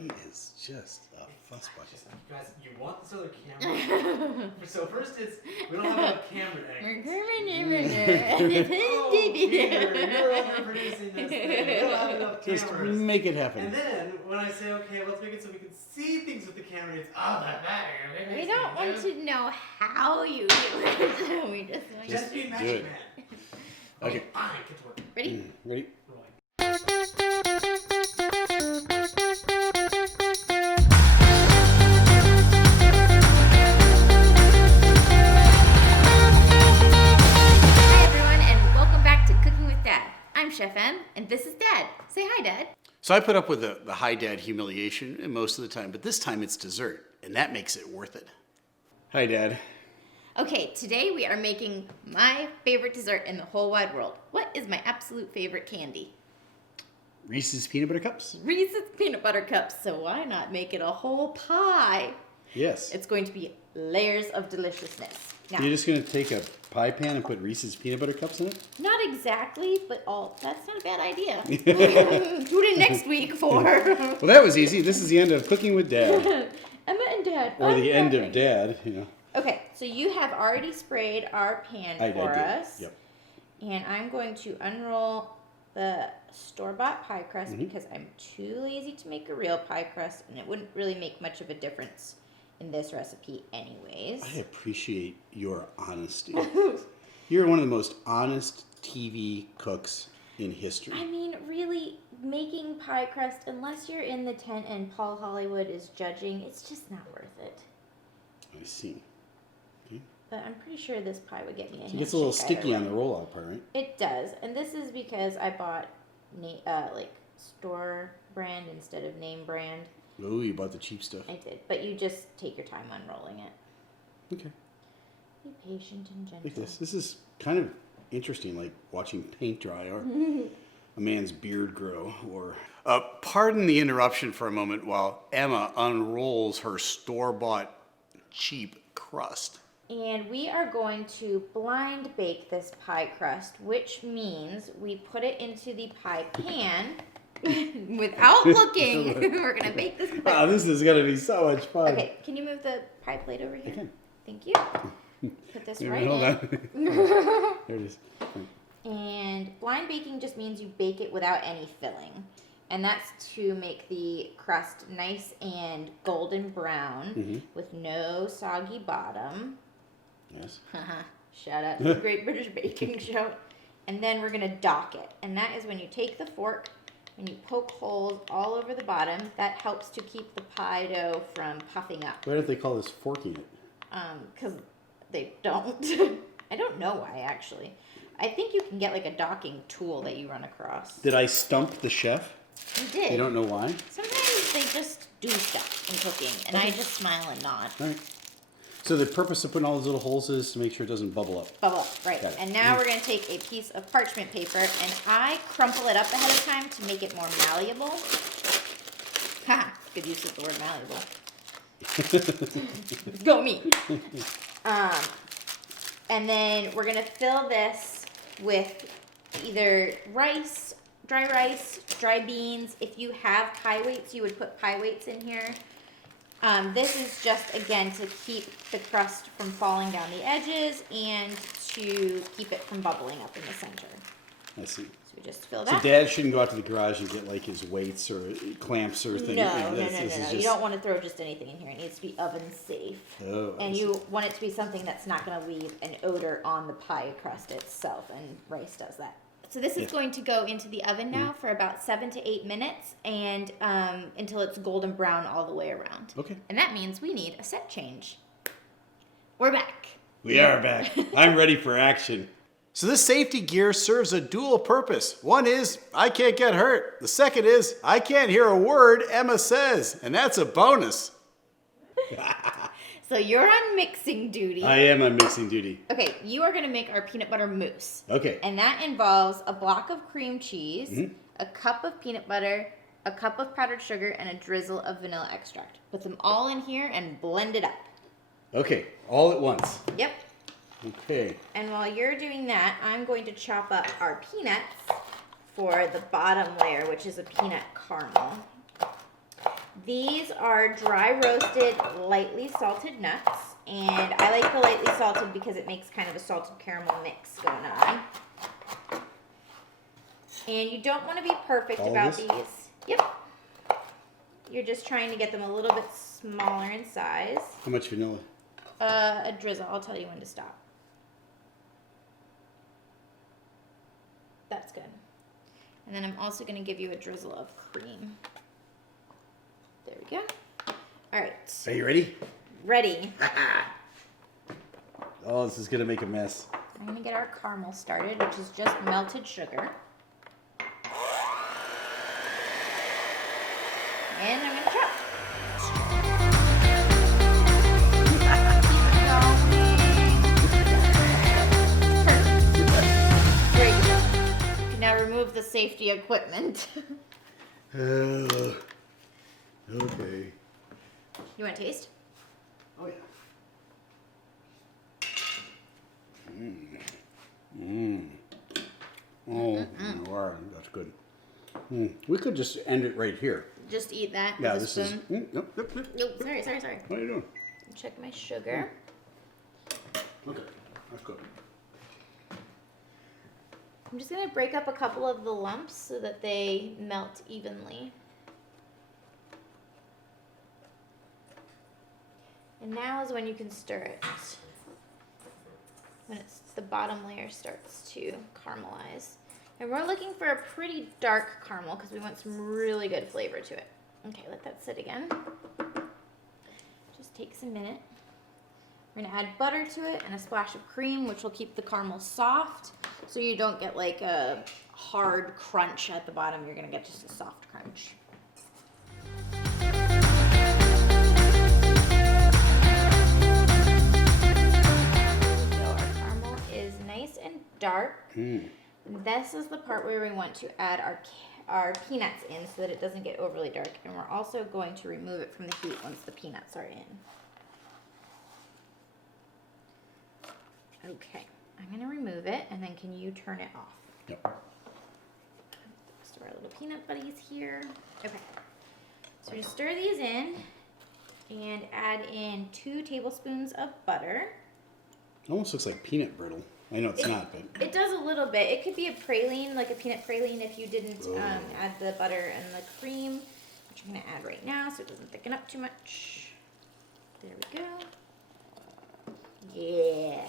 He is just a fuss bucket. Guys, you want this other camera? So first we don't have enough camera angles. Oh, Peter, you're overproducing this thing. We don't have enough Just cameras. make it happen. And then when I say, okay, let's make it so we can see things with the camera, it's that matter. We don't want to know how you do it. We just be magic man. Okay. Fine, get to work. Ready? Ready? I'm Chef Em, and this is Dad. Say hi, Dad. So I put up with the hi dad humiliation most of the time, but this time it's dessert, and that makes it worth it. Hi, Dad. Okay, today we are making my favorite dessert in the whole wide world. What is my absolute favorite candy? Reese's Peanut Butter Cups? Reese's Peanut Butter Cups, so why not make it a whole pie? Yes. It's going to be layers of deliciousness. Now, You're just going to take a pie pan and put Reese's Peanut Butter Cups in it? not exactly, but that's not a bad idea. Tune in next week for... Well, that was easy. This is the end of Cooking with Dad. Emma and Dad. Or the end of Dad, you know. Okay, so you have already sprayed our pan for us. Yep. And I'm going to unroll the store-bought pie crust because I'm too lazy to make a real pie crust, and it wouldn't really make much of a difference in this recipe anyways. I appreciate your honesty. You're one of the most honest TV cooks in history. I mean, really, making pie crust, unless you're in the tent and Paul Hollywood is judging, it's just not worth it. I see. Okay. But I'm pretty sure this pie would get me a handshake. It gets a little sticky either on way. the rollout part, right? It does, and this is because I bought like store brand instead of name brand. Oh, you bought the cheap stuff. I did, but you just take your time unrolling it. Okay. Be patient and gentle. Like this. This is kind of interesting, like watching paint dry or a man's beard grow. Or pardon the interruption for a moment while Emma unrolls her store-bought cheap crust. And we are going to blind bake this pie crust, which means we put it into the pie pan without looking. We're going to bake this pie. Wow, this is going to be so much fun. Okay, can you move the pie plate over here? I can. Thank you. Put this Wait, right hold in. on. There it is. And blind baking just means you bake it without any filling. And that's to make the crust nice and golden brown with no soggy bottom. Yes. Shout out to the Great British Baking Show. And then we're going to dock it. And that is when you take the fork and you poke holes all over the bottom. That helps to keep the pie dough from puffing up. Why don't they call this forking it? Because they don't. I don't know why, actually. I think you can get like a docking tool that you run across. Did I stump the chef? You did. You don't know why? Sometimes they just do stuff in cooking, and I just smile and nod. All right. So the purpose of putting all those little holes is to make sure it doesn't bubble up. Bubble up, right. Got it. And now we're going to take a piece of parchment paper, and I crumple it up ahead of time to make it more malleable. Ha! Good use of the word malleable. Go me. And then we're going to fill this with either rice, dry beans. If you have pie weights, you would put pie weights in here. This is just, again, to keep the crust from falling down the edges and to keep it from bubbling up in the center. I see. So we just fill So that. Dad shouldn't go out to the garage and get like his weights or clamps or things. No. Just... You don't want to throw just anything in here. It needs to be oven safe. Oh, And you want it to be something that's not going to leave an odor on the pie crust itself, and rice does that. So this is going to go into the oven now for about 7 to 8 minutes, and until it's golden brown all the way around. Okay. And that means we need a set change. We're back. We are back. I'm ready for action. So this safety gear serves a dual purpose. One is, I can't get hurt. The second is, I can't hear a word Emma says. And that's a bonus. So you're on mixing duty. I am on mixing duty. Okay, you are going to make our peanut butter mousse. Okay. And that involves a block of cream cheese, a cup of peanut butter, a cup of powdered sugar, and a drizzle of vanilla extract. Put them all in here and blend it up. Okay, all at once. Yep. Okay. And while you're doing that, I'm going to chop up our peanuts for the bottom layer, which is a peanut caramel. These are dry roasted, lightly salted nuts. And I like the lightly salted because it makes kind of a salted caramel mix going on. And you don't want to be perfect All about this? these. Yep. You're just trying to get them a little bit smaller in size. How much vanilla? A drizzle. I'll tell you when to stop. That's good. And then I'm also going to give you a drizzle of cream. There we go. All right. Are you ready? Ready. Oh, this is gonna make a mess. I'm going to get our caramel started, which is just melted sugar. And I'm going to chop. Very good. You can now remove the safety equipment. Okay. You want to taste? Oh yeah. Oh, wow, that's good. We could just end it right here. Just eat that Yeah, with a this is. spoon. Nope. Nope, sorry. What are you doing? Check my sugar. Okay, that's good. I'm just going to break up a couple of the lumps so that they melt evenly. And now is when you can stir it. When the bottom layer starts to caramelize. And we're looking for a pretty dark caramel because we want some really good flavor to it. Okay, let that sit again. Just takes a minute. We're gonna add butter to it and a splash of cream, which will keep the caramel soft, so you don't get like a hard crunch at the bottom. You're gonna get just a soft crunch. So our caramel is nice and dark. This is the part where we want to add our peanuts in so that it doesn't get overly dark. And we're also going to remove it from the heat once the peanuts are in. Okay, I'm going to remove it, and then can you turn it off? Yep. So our little peanut buddies here. Okay, so we're going to stir these in and add in 2 tablespoons of butter. Almost looks like peanut brittle. I know it's not, but It does a little bit. It could be a praline, like a peanut praline, if you didn't add the butter and the cream, which I'm going to add right now so it doesn't thicken up too much. There we go. Yeah.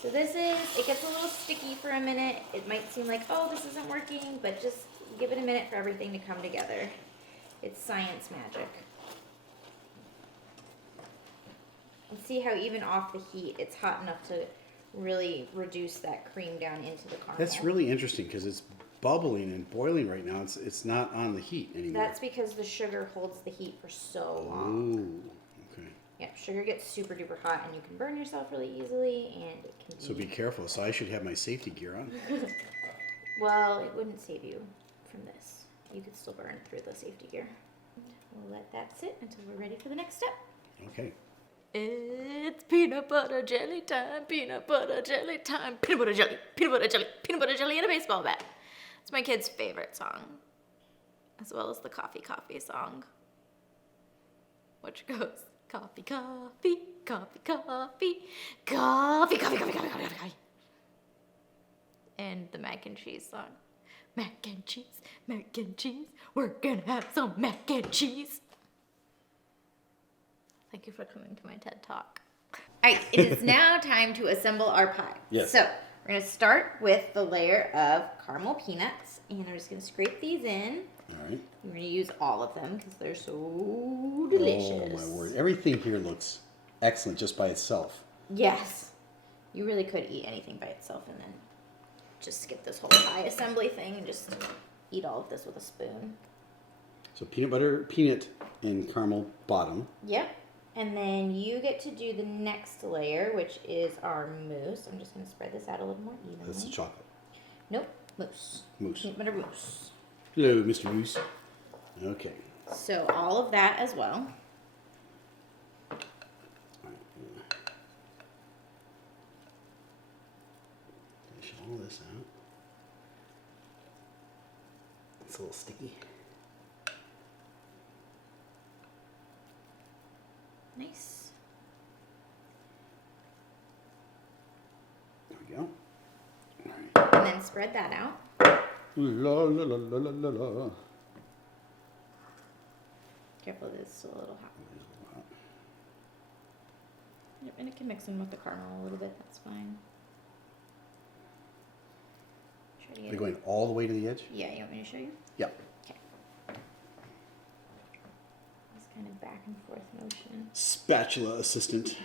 So this it gets a little sticky for a minute. It might seem like, oh, this isn't working, but just give it a minute for everything to come together. It's science magic. And see how even off the heat, it's hot enough to really reduce that cream down into the caramel. that's really interesting because it's bubbling and boiling right now. It's not on the heat anymore. That's because the sugar holds the heat for so long. Ooh, okay. Yep, sugar gets super duper hot and you can burn yourself really easily, and it can So be careful. So I should have my safety gear on. Well, it wouldn't save you from this. You could still burn through the safety gear. We'll let that sit until we're ready for the next step. Okay. It's peanut butter jelly time, peanut butter jelly time, peanut butter jelly, peanut butter jelly, peanut butter jelly in a baseball bat. It's my kid's favorite song, as well as the coffee song, which goes coffee, coffee, coffee, coffee, coffee, coffee, coffee, coffee, coffee, coffee. And the mac and cheese song. Mac and cheese, we're gonna have some mac and cheese. Thank you for coming to my TED Talk. All right, it is now time to assemble our pie. Yes. So we're gonna start with the layer of caramel peanuts, and we're just gonna scrape these in. All right. We're gonna use all of them because they're so delicious. Oh my word! Everything here looks excellent just by itself. Yes. You really could eat anything by itself and then just skip this whole pie assembly thing and just eat all of this with a spoon. So peanut and caramel bottom. Yep. And then you get to do the next layer, which is our mousse. I'm just going to spread this out a little more evenly. That's the chocolate. Nope, mousse. Mousse. Peanut butter mousse. Hello, Mr. Mousse. Okay. So all of that as well. All right. Dish all this out. It's a little sticky. Nice. There we go. All right. And then spread that out. La, la, la, la, la, la, la. Careful, this is still a little hot. Yep, and it can mix in with the caramel a little bit. That's fine. Try to Are get you going all the way to the edge? Yeah, you want me to show you? Yep. Okay. This kind of back and forth motion. Spatula assistant.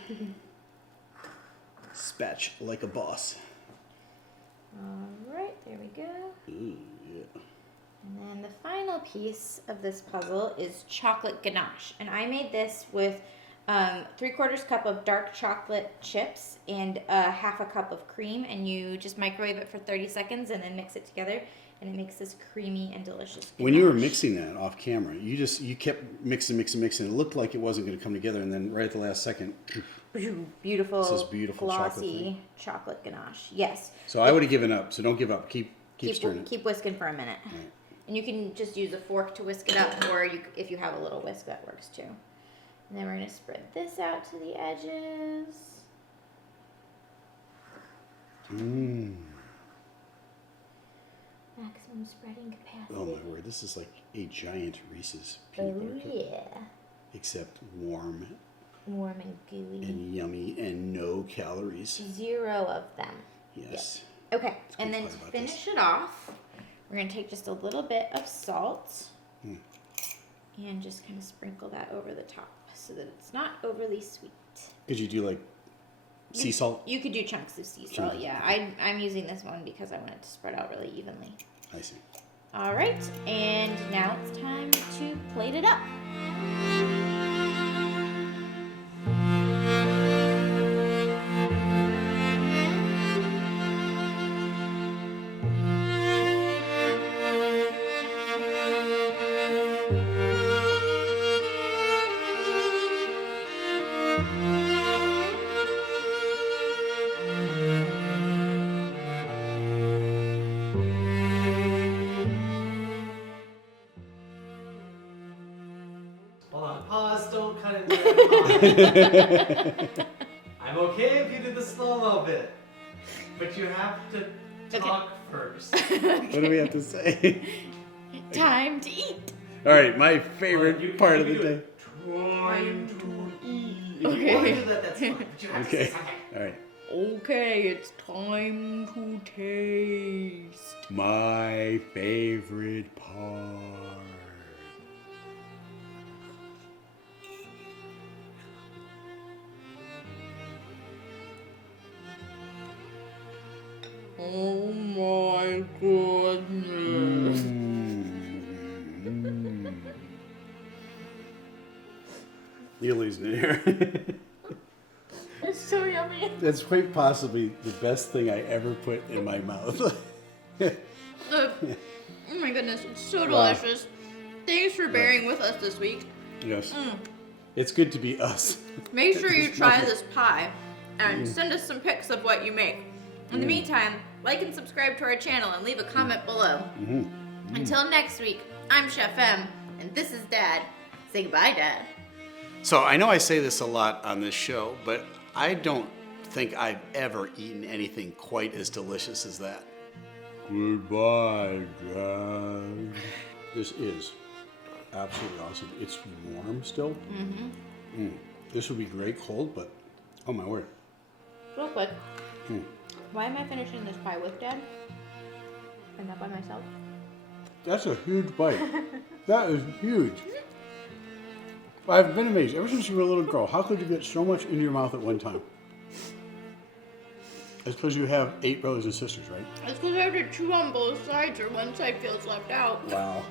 Spatch like a boss. All right, there we go. Ooh, yeah. And then the final piece of this puzzle is chocolate ganache. And I made this with 3/4 cup of dark chocolate chips and 1/2 cup of cream. And you just microwave it for 30 seconds and then mix it together. And it makes this creamy and delicious ganache. When you were mixing that off camera, you kept mixing. It looked like it wasn't going to come together, and then right at the last second. Beautiful, This is beautiful glossy chocolate ganache. Yes. So I would have given up. So don't give up. Keep stirring it. Keep whisking for a minute. Right. And you can just use a fork to whisk it up, or if you have a little whisk, that works too. And then we're going to spread this out to the edges. Mmm. Maximum spreading capacity. Oh my word! This is like a giant Reese's peanut butter cup, Yeah. except warm Warm and gooey. and yummy and no calories. 0 of them. Yes. Okay, That's and good then part to about finish it off, we're going to take just a little bit of salt and just kind of sprinkle that over the top so that it's not overly sweet. Could you do like sea salt? You could do chunks of sea salt, Chunks. yeah. I'm using this one because I want it to spread out really evenly. I see. All right, and now it's time to plate it up. Hold on, pause, don't cut it. I'm okay if you do the slow-mo bit, but you have to talk first. What do we have to say? Time to eat. All right, my favorite part of the day. Time to eat. If Okay. you want to do that, that's fine, but you have to say Okay. something. All right. Okay, it's time to taste. My favorite part. Oh my goodness. You're losing it here. It's so yummy. That's quite possibly the best thing I ever put in my mouth. Oh my goodness, it's so Wow. delicious. Thanks for bearing with us this week. Yes. It's good to be us. Make sure you It's try lovely. this pie and send us some pics of what you make. In the meantime, like and subscribe to our channel and leave a comment below. Until next week, I'm Chef M, and this is Dad. Say goodbye, Dad. So I know I say this a lot on this show, but I don't think I've ever eaten anything quite as delicious as that. Goodbye, Dad. This is absolutely awesome. It's warm still. This would be great cold, but oh my word. Real quick, why am I finishing this pie with Dad and not by myself? That's a huge bite. That is huge. I've been amazed. Ever since you were a little girl, how could you get so much into your mouth at one time? It's because you have 8 brothers and sisters, right? It's because I have to chew on both sides or one side feels left out. Wow.